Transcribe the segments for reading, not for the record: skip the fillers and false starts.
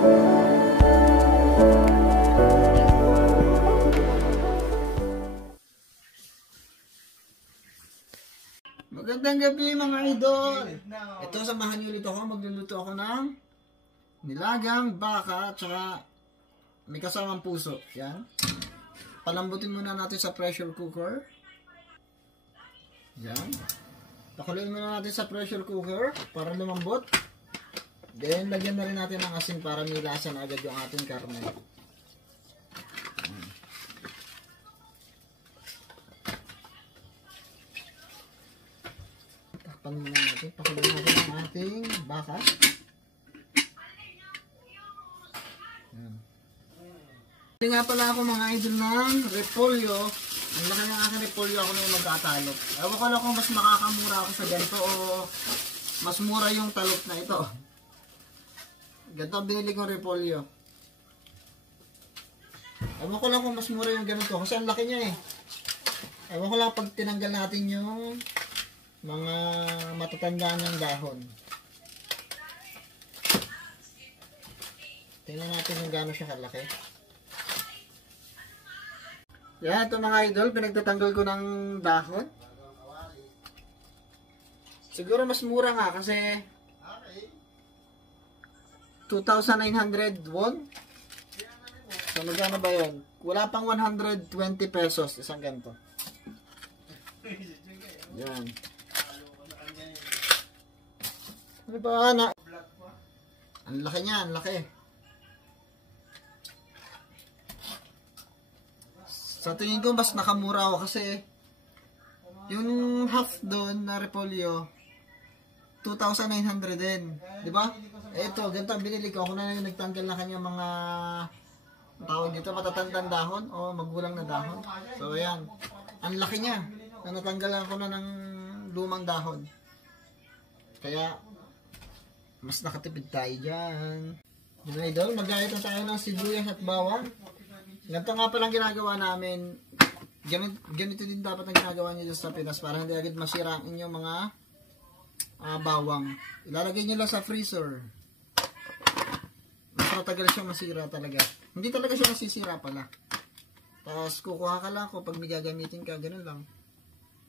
Magandang gabi mga idol. Ito, samahan niyo ulit ako. Magluluto ako ng nilagang baka at saka may kasamang puso. Yan. Palambutin muna natin sa pressure cooker. Yan. Pakuluin muna natin sa pressure cooker para lumambot. Then, lagyan na rin natin ng asin para may lasa na agad yung ating karne. Takpan muna natin. Pakuluin natin ang ating baka. Yan. Hindi nga pala ako mga idol ng repolyo. Ang laki ng aking repolyo, ako na yung magkatalop. Ewan ko lang kung mas makakamura ako sa ganito o mas mura yung talop na ito. Ganito ang binili kong repolyo. Ewan ko lang kung mas mura yung ganito kasi ang laki niya eh. Ewan ko lang pag tinanggal natin yung mga matatanda ng dahon. Tingnan natin kung gaano siya kalaki. Yan, ito mga idol, pinagtatanggal ko ng dahon. Siguro mas mura nga kasi 2,900 won. So magkano ba yun? Wala pang 120 pesos isang ganito. Yan. Ano ba na? Ang laki niya, ang laki. Sa tingin ko mas nakamura ako kasi yung half doon na repolyo 2,900 din, di ba? Ito, ganito ang binili ko. Ako na yung nagtanggal na kanya mga tawag dito, matatandang dahon o magulang na dahon. So ayan, ang laki niya na natanggalan ko na ng lumang dahon. Kaya mas nakatipid tayo dyan. Mga idol, mag-gayat na tayo ng sibuyas at bawang. Ganito nga palang ginagawa namin. Ganito din dapat ang ginagawa nyo sa Pinas para hindi agad masira ang inyong mga bawang. Ilalagay nyo lang sa freezer. Mas matagal siya masira talaga. Hindi talaga siya masisira pala. Tapos kukuha ka lang kung pag may gagamitin ka, ganun lang.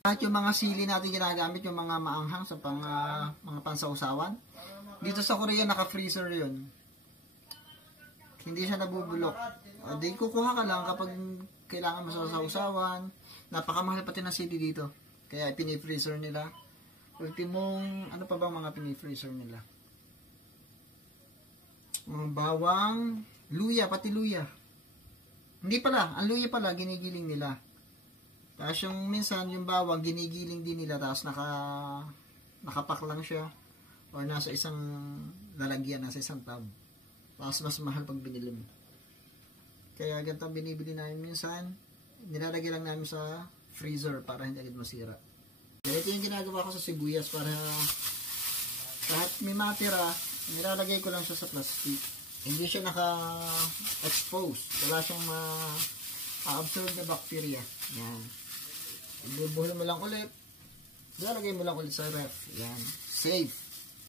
At yung mga sili natin ginagamit, yung mga maanghang sa mga pansausawan. Dito sa Korea naka-freezer yun. Hindi siya nabubulok. Di kukuha ka lang kapag kailangan masausawan. Napakamahal pati ng sili dito. Kaya pini-freezer nila. Ultimong, ano pa bang mga pini-freezer nila? Mga bawang, luya, pati luya. Hindi pala, ang luya pala, ginigiling nila. Tapos yung minsan, yung bawang, ginigiling din nila. Tapos nakapak lang siya. Or nasa isang lalagyan, nasa isang tub. Tapos mas mahal pag binili mo. Kaya ganito ang binibili namin minsan. Nilalagay lang namin sa freezer para hindi agad masira. Ganito yung ginagawa ko sa sibuyas para kahit may matira, nilalagay ko lang siya sa plastic. Hindi siya naka-expose. Wala siyang ma-absorb na bacteria. Yan. Ibubuhol mo lang ulit. Nilalagay mo lang ulit sa ref. Yan. Safe.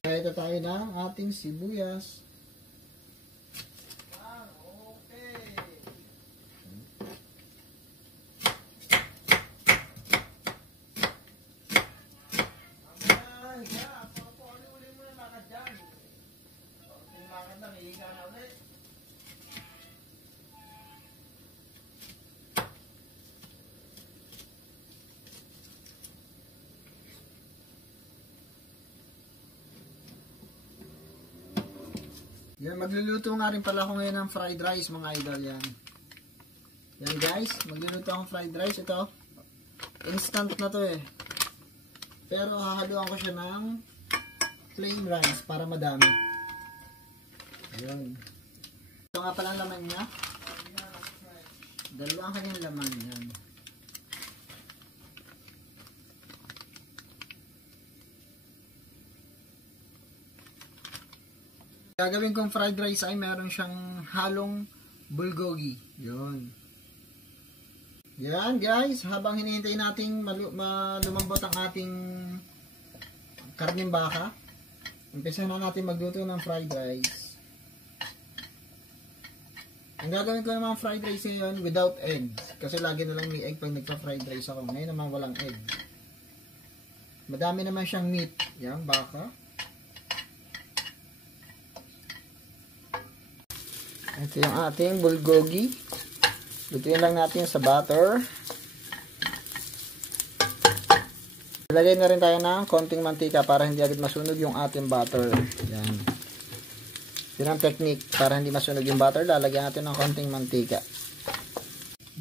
Kaya ito tayo na ating sibuyas. Yan, magluluto nga rin pala ako ngayon ng fried rice mga idol. Yan. Yan guys, magluluto akong fried rice. Ito, instant na to eh. Pero hahaluan ko siya ng plain rice para madami. Ayun. Ito nga pala ang laman niya. Dalawa ang kanyang laman. Yan. Gagawin kong fried rice ay meron siyang halong bulgogi. Yun. Yan guys, habang hinihintay nating lumambot ang ating karneng baka, umpisa na natin magluto ng fried rice. Ang gagawin ko ng mga fried rice ngayon without egg. Kasi lagi na lang may egg pag nagpa-fried rice ako. Ngayon naman walang egg. Madami naman siyang meat. Yan, baka. Ito yung ating bulgogi. Lutuin lang natin sa butter. Ilagay na rin tayo ng konting mantika para hindi agad masunog yung ating butter. Yan. Yun ang technique para hindi masunog yung butter. Lalagyan natin ng konting mantika.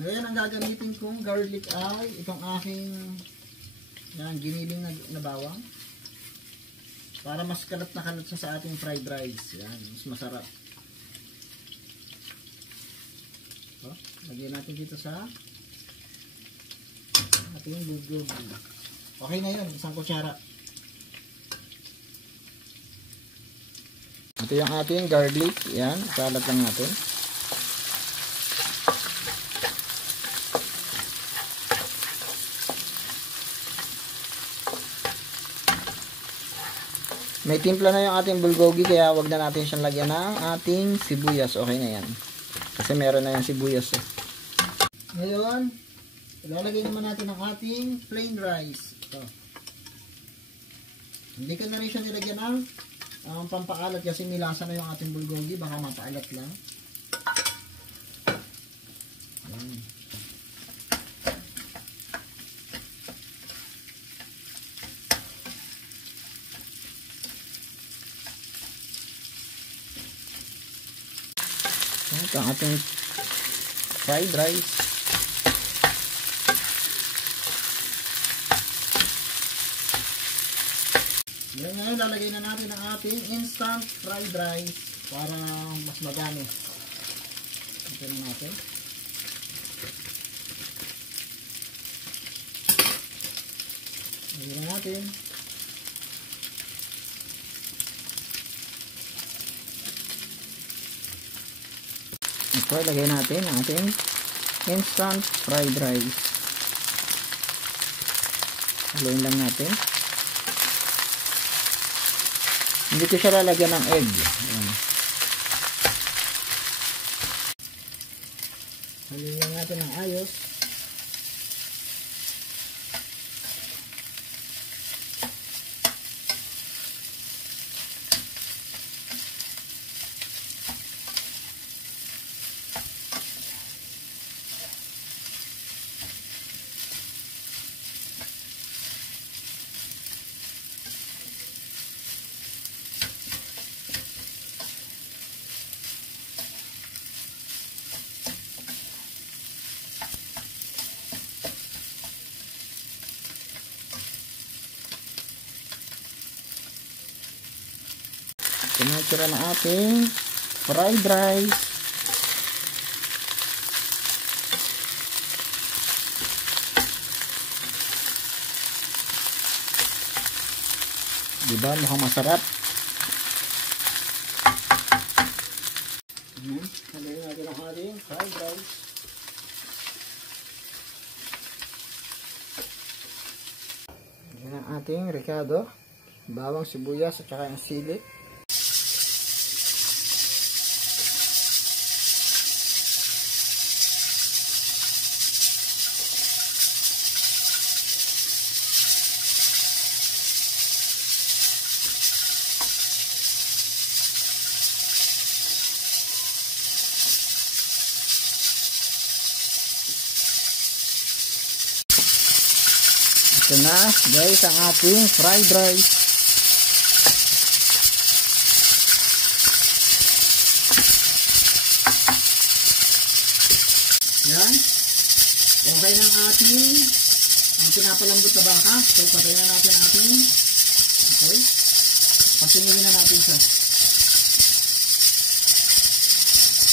Ngayon ang gagamitin kong garlic ay itong aking giniling na bawang. Para mas kalat na kalat sa ating fried rice. Yan. Mas masarap. So, lagyan natin dito sa ating bulgogi. Okay na yun, isang kutsara. Ito yung ating garlic. Yan, kalat lang natin. May timpla na yung ating bulgogi kaya wag na natin siyang lagyan ng ating sibuyas. Okay na yan. Kasi meron na yung sibuyas. Ngayon, ilalagay naman natin ang ating plain rice. Ito. Hindi ko na rin siya nilagyan ng pampaalat kasi nilasa na yung ating bulgogi. Baka mapaalat lang. Ayan. Ito ang ating fried rice. Yan, ngayon lalagay na natin ang ating instant fried rice para mas madami. Ito na natin. Lagyan na natin. Ito, lagay natin ang ating instant fried rice. Haluin lang natin. Hindi ko siya lalagyan ng egg. Ayan. Haluin lang natin ng ayos. Tinatira na ating fried rice. Diba? Mukhang masarap. Halayin natin ang ating fried rice. Yan ang ating ricado. Bawang, sibuyas at saka yung sili. Ito na guys ang ating fried rice. Yan. Okay na ang ating pinapalambot na baka. So patayin na natin ang ating okay. Pasinugin na natin siya.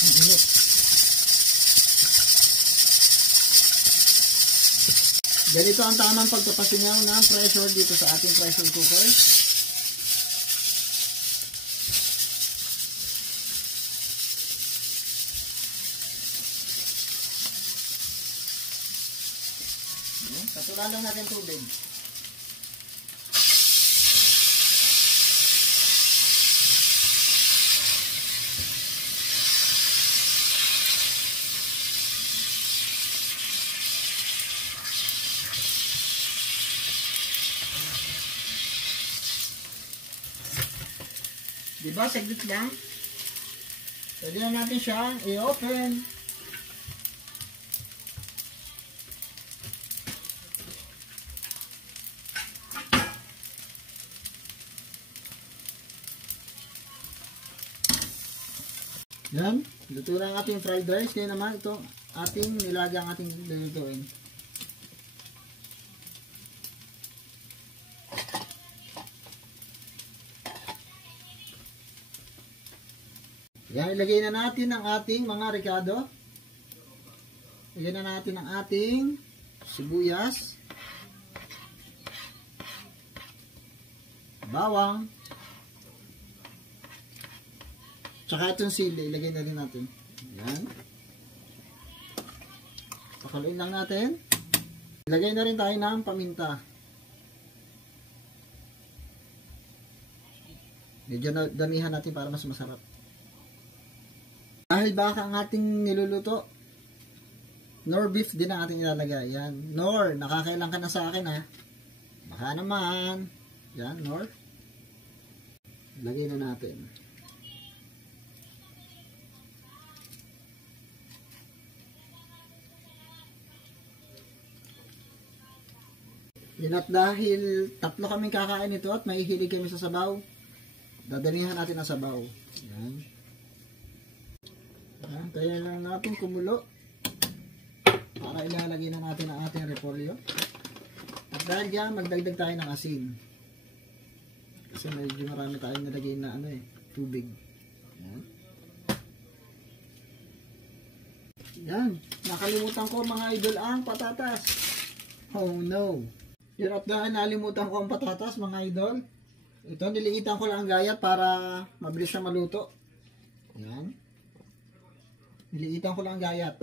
Ang init. Ganito ang tamang pagpapasingaw ng pressure dito sa ating pressure cooker. Patulan lang natin tubig. Diba? Saglit lang. Pwede na natin siya i-open. Yan. Luto na ang ating fried rice. Ngayon naman ito ating nilaga ang ating lulutuin. Yan, ilagay na natin ang ating mga ricado. Ilagay na natin ang ating sibuyas, bawang, tsaka itong sili, ilagay na rin natin. Yan. Pakaluin lang natin. Ilagay na rin tayo ng paminta. Medyo damihan natin para mas masarap. Dahil baka ang ating niluluto, nor beef din ang ating ilalagay. Yan. Nor, nakakailang ka na sa akin ha. Baka naman. Yan, nor. Lagay na natin. Yan, at dahil tatlo kaming kakain ito at mahihilig kami sa sabaw, dadamihan natin ang sabaw. Yan. Kaya lang natin kumulo para ilalagay na natin ang ating repolyo. At dahil dyan, magdagdag tayo ng asin. Kasi medyo marami tayong nalagay na tubig. Yan. Yan. Nakalimutan ko mga idol ang patatas. Oh no. Yan, at dahil nalimutan ko ang patatas mga idol, ito niliitan ko lang ang gayat para mabilis siya maluto. Yan. Niliitan ko lang ang gayat.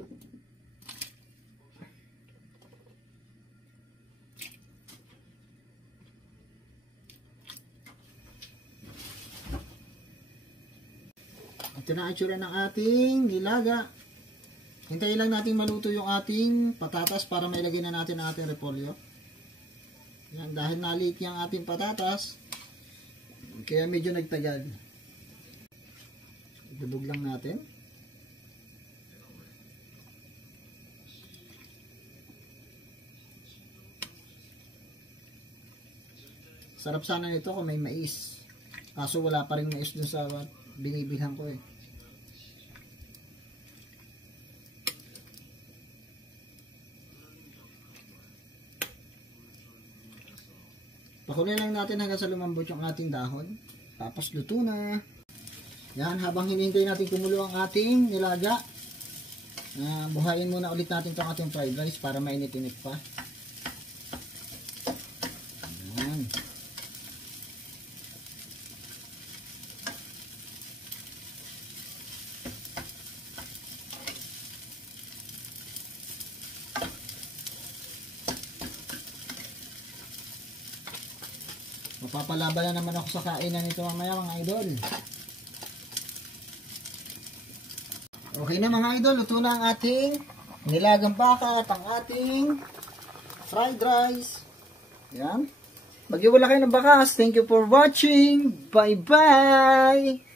Ito na ang itsura ng ating nilaga. Hintayin lang natin maluto yung ating patatas para mailagay na natin ang ating repolyo. Yan, dahil naliit niya ang ating patatas, kaya medyo nagtagal. Idubog lang natin. Sarap sana nito kung may mais. Kaso wala pa rin mais dun sa binibilhan ko eh. Pakuloyin lang natin hanggang sa lumambot yung ating dahon. Tapos luto na. Yan, habang hinihintay natin kumulo ang ating nilaga, buhayin muna ulit natin itong ating fried rice para mainit-init pa. Yan. Mapapalaban na naman ako sa kainan nito mamaya mga idol. Okay na mga idol, luto na ang ating nilagang baka at ang ating fried rice. Yan. Mag-iwala kayo ng bakas. Thank you for watching. Bye bye!